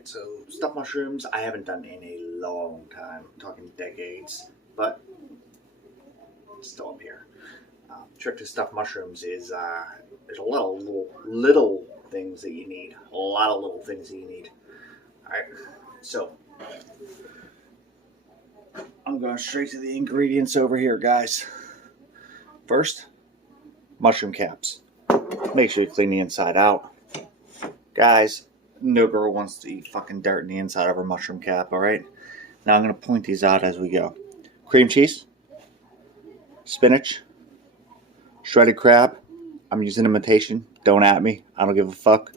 Alright, so stuffed mushrooms I haven't done in a long time. I'm talking decades, but it's still up here. Trick to stuffed mushrooms is there's a lot of little things that you need. A lot of little things that you need. Alright, so I'm going straight to the ingredients over here, guys. First, mushroom caps. Make sure you clean the inside out. Guys, no girl wants to eat fucking dirt in the inside of her mushroom cap, alright? Now I'm going to point these out as we go. Cream cheese, spinach, shredded crab. I'm using imitation. Don't at me. I don't give a fuck.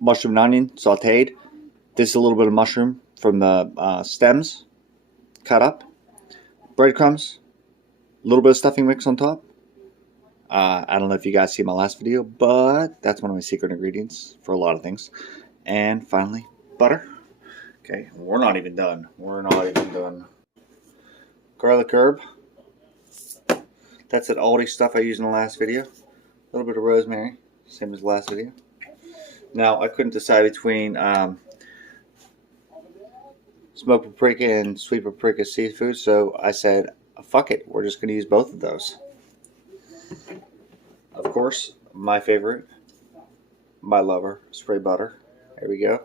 Mushroom and onion, sauteed. This is a little bit of mushroom from the stems, cut up. Breadcrumbs, a little bit of stuffing mix on top. I don't know if you guys see my last video, but that's one of my secret ingredients for a lot of things. And finally, butter. Okay, we're not even done. We're not even done. Garlic herb. That's that Aldi stuff I used in the last video. A little bit of rosemary, same as the last video. Now, I couldn't decide between smoked paprika and sweet paprika seafood, so I said, fuck it, we're just going to use both of those. Of course, my favorite, my lover, spray butter. There we go.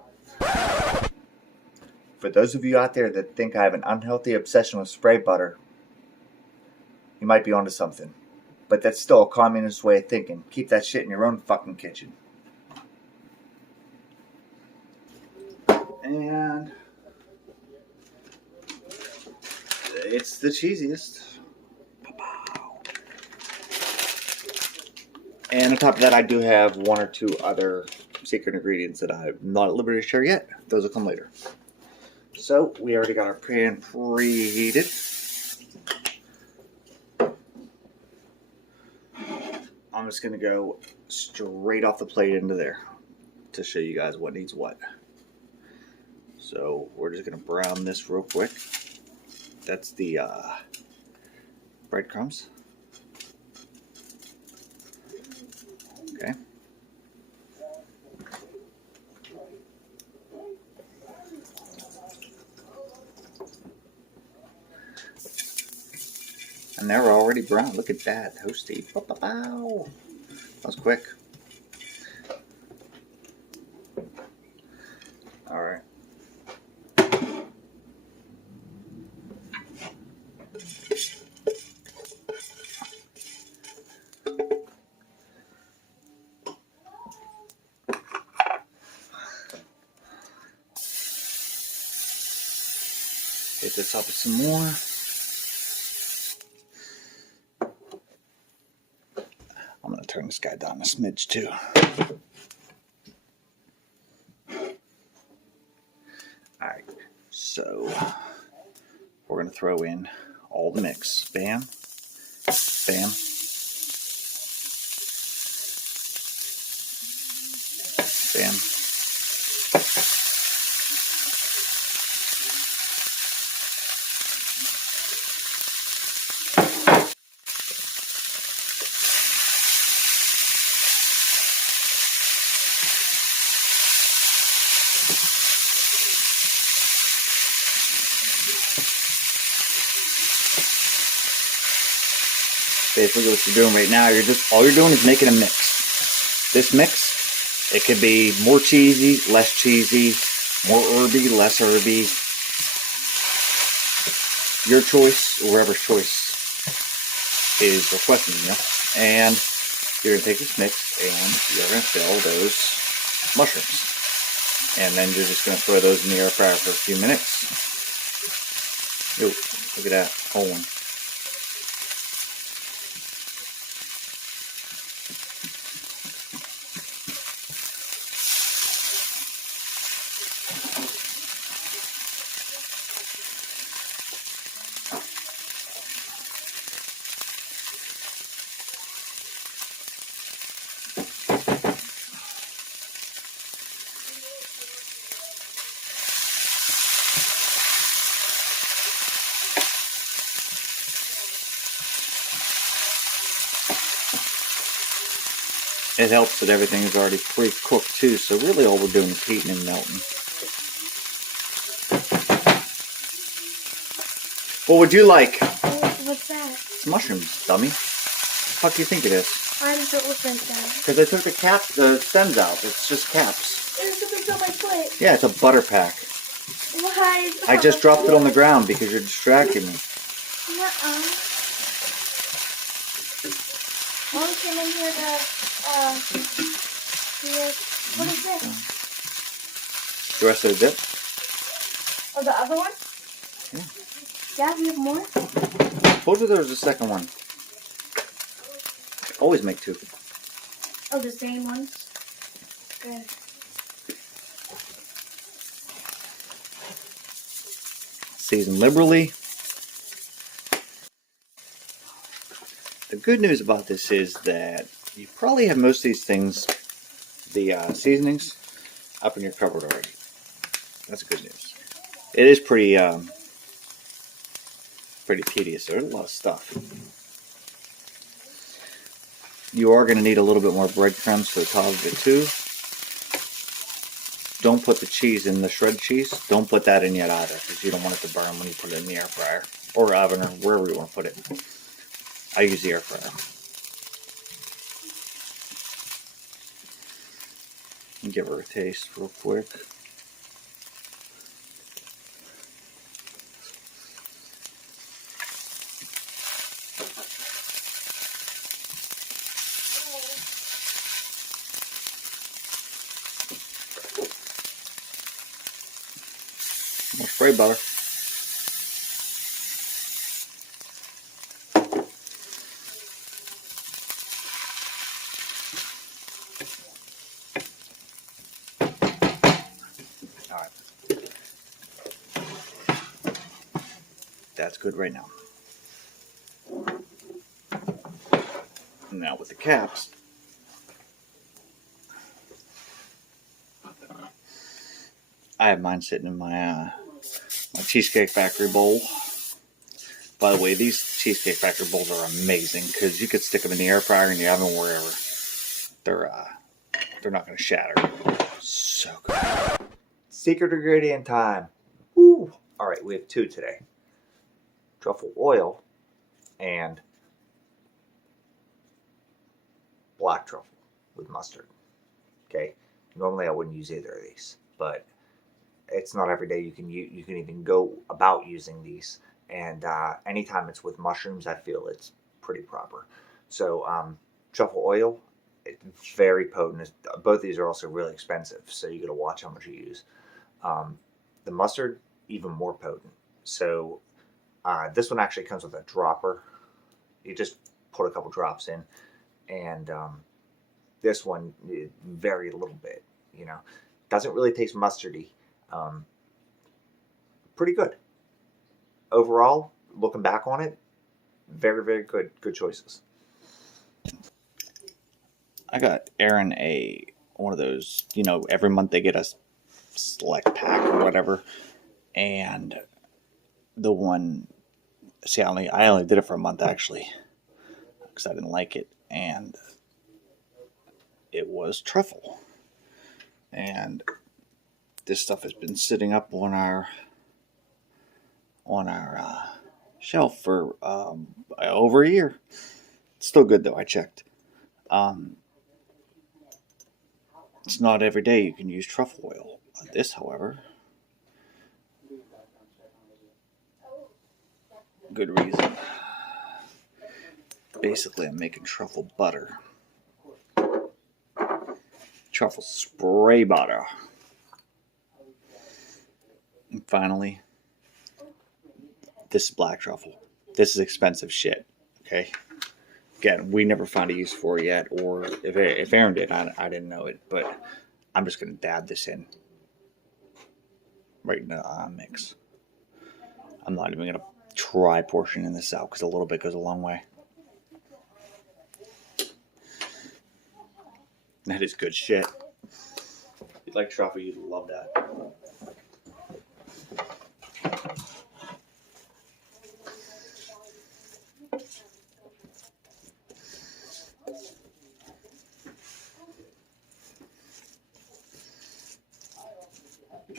For those of you out there that think I have an unhealthy obsession with spray butter, you might be onto something. But that's still a communist way of thinking. Keep that shit in your own fucking kitchen. And it's the cheesiest. And on top of that, I do have one or two other secret ingredients that I'm not at liberty to share yet. Those will come later. So, we already got our pan preheated. I'm just going to go straight off the plate into there to show you guys what needs what. So, we're just going to brown this real quick. That's the breadcrumbs. Okay. And they're already brown. Look at that. Toasty. Pow. That was quick. Alright. Hit this up with some more. I'm going to turn this guy down a smidge too. Alright, so we're going to throw in all the mix. Bam, bam, bam. Basically what you're doing right now, all you're doing is making a mix. This mix, it could be more cheesy, less cheesy, more herby, less herby. Your choice, or whoever's choice is requesting, you know. And you're going to take this mix and you're going to fill those mushrooms. And then you're just going to throw those in the air fryer for a few minutes. Yo, look at that, whole one. It helps that everything is already pre-cooked too, so really all we're doing is heating and melting. What would you like? What's that? It's mushrooms, dummy. What the fuck do you think it is? Why does it look like that? Because I took the stems out. It's just caps. There's something on my plate. Yeah, it's a butter pack. Why? I just dropped it on the ground because you're distracting me. Nuh-uh. Mom came in here to, what is this? The rest of the dip? Oh, the other one? Yeah. Dad, we have more? Told you there was a second one. Always make two. Oh, the same ones? Good. Season liberally. The good news about this is that you probably have most of these things, the seasonings, up in your cupboard already. That's good news. It is pretty tedious. There's a lot of stuff. You are going to need a little bit more breadcrumbs for the top of it too. Don't put the cheese in, the shredded cheese. Don't put that in yet either, because you don't want it to burn when you put it in the air fryer or oven or wherever you want to put it. I use the air fryer. And give her a taste real quick. More spray butter. Alright. That's good right now. Now with the caps, I have mine sitting in my my Cheesecake Factory bowl. By the way, these Cheesecake Factory bowls are amazing because you could stick them in the air fryer and you have them wherever. They're not going to shatter. So good. Secret ingredient time. Woo! All right, we have two today. Truffle oil and black truffle with mustard. Okay. Normally I wouldn't use either of these, but it's not every day you can even go about using these, and anytime it's with mushrooms, I feel it's pretty proper. So truffle oil, it's very potent. Both of these are also really expensive, so you got to watch how much you use. The mustard, even more potent. So this one actually comes with a dropper. You just put a couple drops in, and this one, very little bit. You know, doesn't really taste mustardy. Pretty good. Overall, looking back on it, very, very good choices. I got Aaron one of those, every month they get a select pack or whatever, and the one, see, I only did it for a month actually, because I didn't like it, and it was truffle, and this stuff has been sitting up on our shelf for over a year. It's still good though. I checked. It's not every day you can use truffle oil. This, however, good reason. Basically, I'm making truffle butter. Truffle spray butter. And finally, this is black truffle. This is expensive shit, okay? Again, we never found a use for it yet, or if Aaron did, I didn't know it, but I'm just going to dab this in right in the mix. I'm not even going to try portioning this out because a little bit goes a long way. That is good shit. If you like truffle, you'd love that.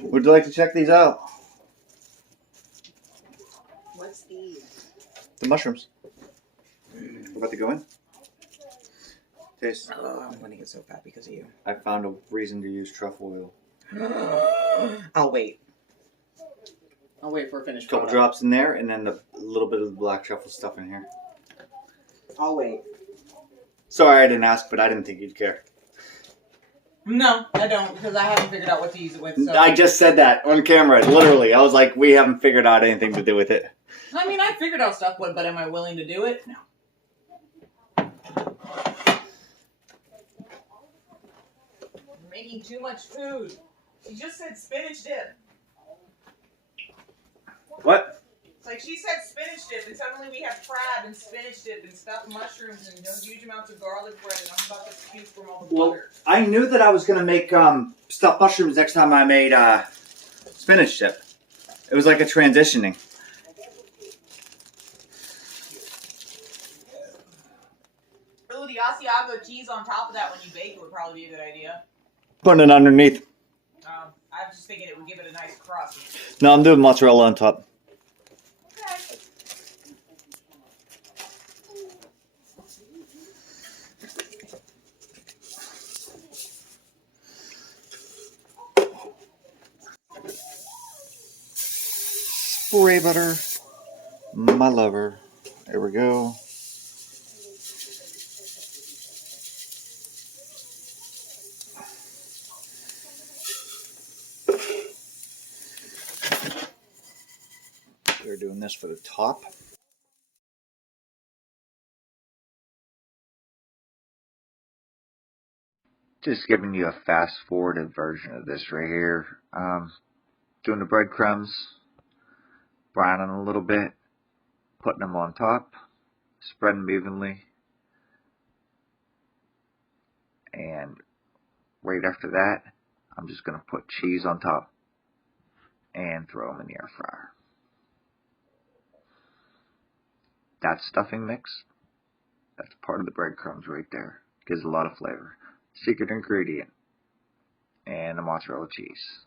Would you like to check these out? What's these? The mushrooms. We're about to go in. Taste. Oh, I'm gonna get so fat because of you. I found a reason to use truffle oil. I'll wait. I'll wait for a finished Couple product. drops in there, and then a little bit of the black truffle stuff in here. I'll wait. Sorry I didn't ask, but I didn't think you'd care. No, I don't, because I haven't figured out what to use it with. So. I just said that on camera, literally. I was like, we haven't figured out anything to do with it. I mean, I figured out stuff, but am I willing to do it? No. You're making too much food. She just said spinach dip. What? It's like she said spinach dip, and suddenly we have crab and spinach dip and stuffed mushrooms and huge amounts of garlic bread, and I'm about to puke from all the butter. I knew that I was going to make stuffed mushrooms next time I made spinach dip. It was like a transitioning. Ooh, the Asiago cheese on top of that when you bake it would probably be a good idea. Putting it underneath. I was just thinking it would give it a nice crust. No, I'm doing mozzarella on top. Okay. Spray butter. My lover. There we go. We're doing this for the top. Just giving you a fast forwarded version of this right here. Doing the breadcrumbs, browning a little bit, putting them on top, spreading them evenly, and right after that, I'm just going to put cheese on top and throw them in the air fryer. That stuffing mix, that's part of the breadcrumbs right there. Gives a lot of flavor. Secret ingredient. And the mozzarella cheese.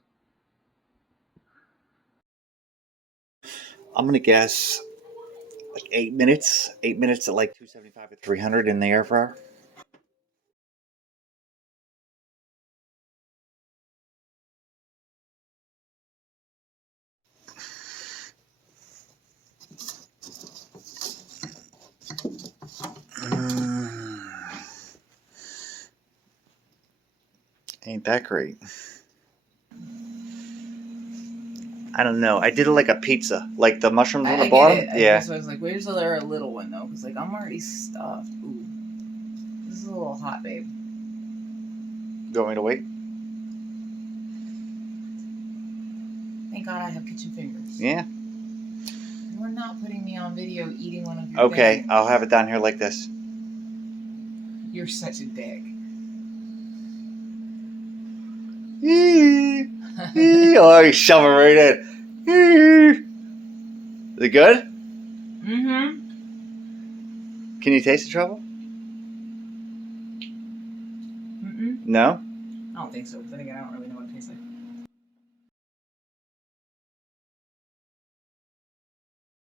I'm going to guess like 8 minutes. 8 minutes at like 275 to 300 in the air fryer. Ain't that great. I don't know. I did it like a pizza. Like the mushrooms on the bottom. Yeah. I was like, where's the there a little one though? Because like I'm already stuffed. Ooh. This is a little hot, babe. You want me to wait? Thank God I have kitchen fingers. Yeah. You're not putting me on video eating one of your Okay, things. I'll have it down here like this. You're such a dick. Oh, you shove it right in. Is it good? Mm-hmm. Can you taste the truffle? Mm-mm. No? I don't think so, because then again, I don't really know what it tastes like.